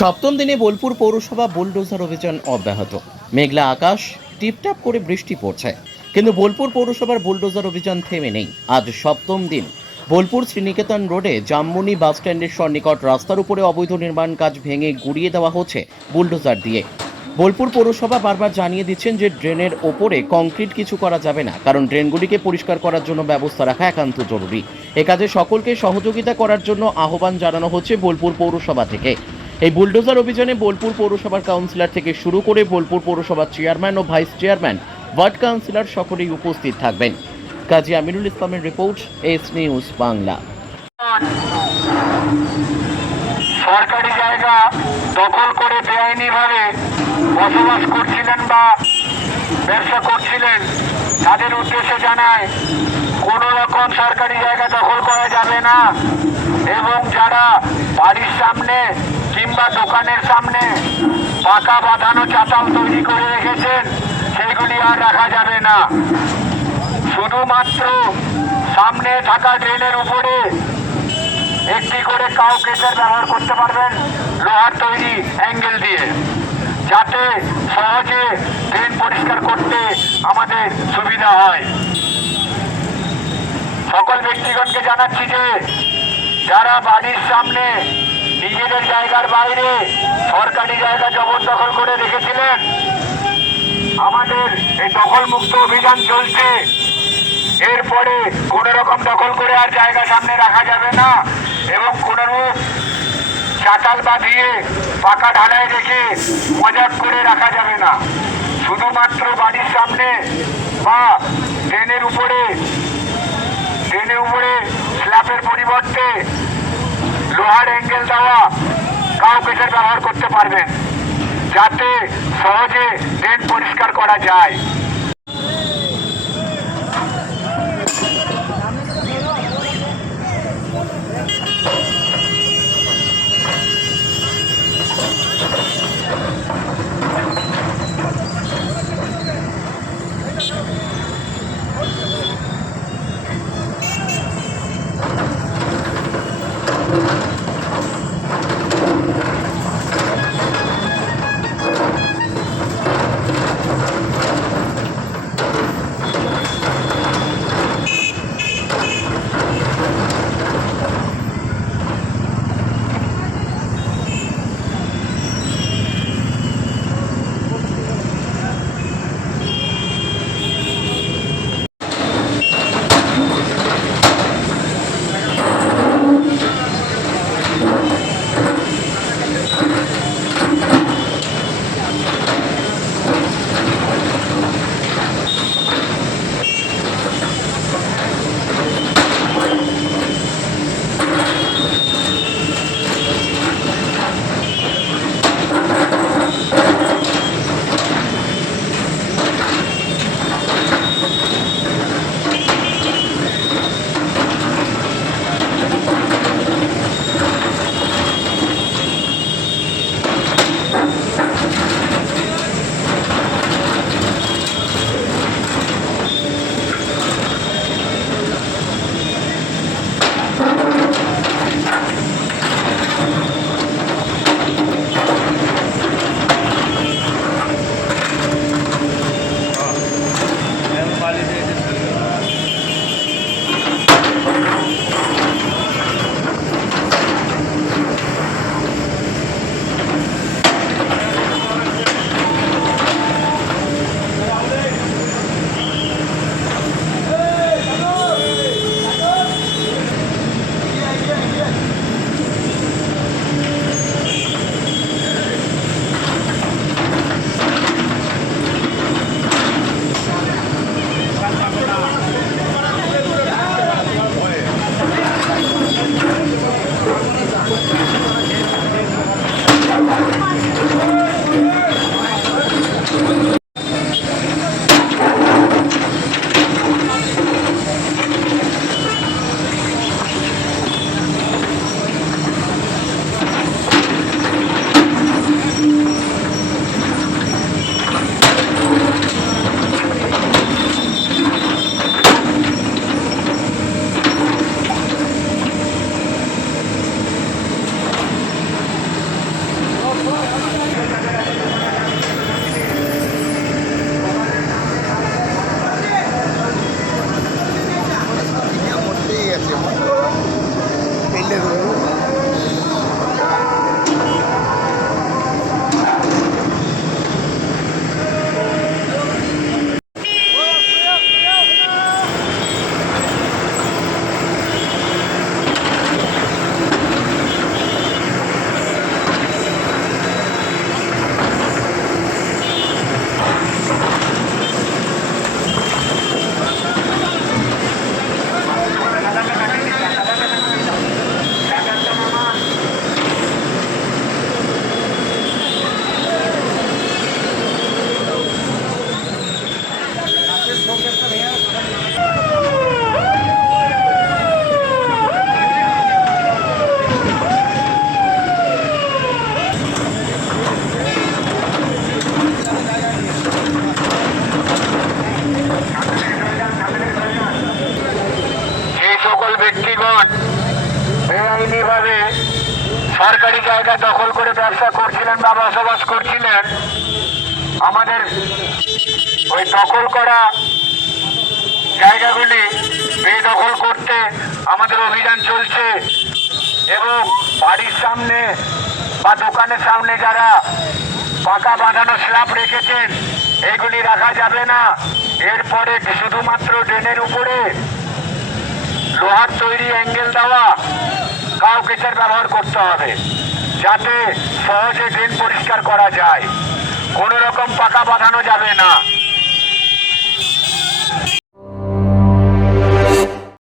সপ্তম দিনে বোলপুর পৌরসভা বুলডোজার অভিযান অব্যাহত। মেঘলা আকাশ, টিপটাপ করে বৃষ্টি পড়ছে। কিন্তু বোলপুর পৌরসভার বুলডোজার অভিযান থেমে নেই। আজ সপ্তম দিন। বোলপুর শ্রীনিকেতন রোডে জামমুনি বাস স্ট্যান্ডের সন্নিকট রাস্তার উপরে অবৈধ নির্মাণ কাজ ভেঙে গুড়িয়ে দেওয়া হচ্ছে বুলডোজার দিয়ে। বোলপুর পৌরসভা বারবার জানিয়ে দিচ্ছেন যে ড্রেনের ওপরে কংক্রিট কিছু করা যাবে না, কারণ ড্রেনগুলিকে পরিষ্কার করার জন্য ব্যবস্থা রাখা একান্ত জরুরি। এ কাজে সকলকে সহযোগিতা করার জন্য আহ্বান জানানো হচ্ছে বোলপুর পৌরসভা থেকে। এই বুলডোজার অভিযানে বোলপুর পৌরসভার কাউন্সিলর থেকে শুরু করে বোলপুর পৌরসভার চেয়ারম্যান ও ভাইস চেয়ারম্যান, ওয়ার্ড কাউন্সিলর সকলেই উপস্থিত থাকবেন। কাজী আমিনুল ইসলামের রিপোর্ট, এস নিউজ বাংলা। সরকারি জায়গা দখল করে বেআইনিভাবে বসবাস করছিলেন বা ব্যবসা করছিলেন, তাদের উদ্দেশ্যে জানায়, কোনো রকম সরকারি জায়গা দখল করা যাবে না। এবং যারা বাড়ির সামনে কিংবা দোকানের সামনে পাকা বাঁধানো চাতাল তৈরি করে রেখেছেন, সেগুলি আর রাখা যাবে না। শুধুমাত্র সামনে থাকা ড্রেনের উপরে একটি করে কাউ কেসের ব্যবহার করতে পারবেন লোহার তৈরি অ্যাঙ্গেল দিয়ে, যাতে সহজে ড্রেন পরিষ্কার করতে আমাদের সুবিধা হয়। সকল ব্যক্তিগণকে জানাচ্ছি যে, যারা বাড়ির সামনে নিজেদের জায়গার বাইরে সরকারি জায়গা জবরদখল করে রেখেছিলেন। আমাদের এই দখলমুক্ত অভিযান চলছে। এরপরে কোন রকম দখল করে আর জায়গা সামনে রাখা যাবে না এবং কোন রূপ চাতাল বাঁধিয়ে পাকা ঢালাই রেখে মজাক করে রাখা যাবে না। শুধুমাত্র বাড়ির সামনে বা ট্রেনের উপরে ট্রেনের উপরে স্ল্যাবের পরিবর্তে লোহার অ্যাঙ্গেল দেওয়া কাউ ব্যবহার করতে পারবেন যাতে সহজে ড্রেন পরিষ্কার করা যায়। ব্যবসা করছিলেন বা বসবাস করছিলেন, আমাদের ওই দখল করা জায়গাগুলি বেদখল করতে আমাদের অভিযান চলছে এবং বাড়ির সামনে বা দোকানের সামনে যারা পাকা বাঁধানো স্ল্যাব রেখেছেন, এগুলি রাখা যাবে না। এরপরে শুধুমাত্র ড্রেনের উপরে লোহার তৈরি অ্যাঙ্গেল দেওয়া কাউ কেচার ব্যবহার করতে হবে। যাতে সহজে ড্রেন পরিষ্কার করা যায়। কোনো রকম পাকা বাঁধানো যাবে না।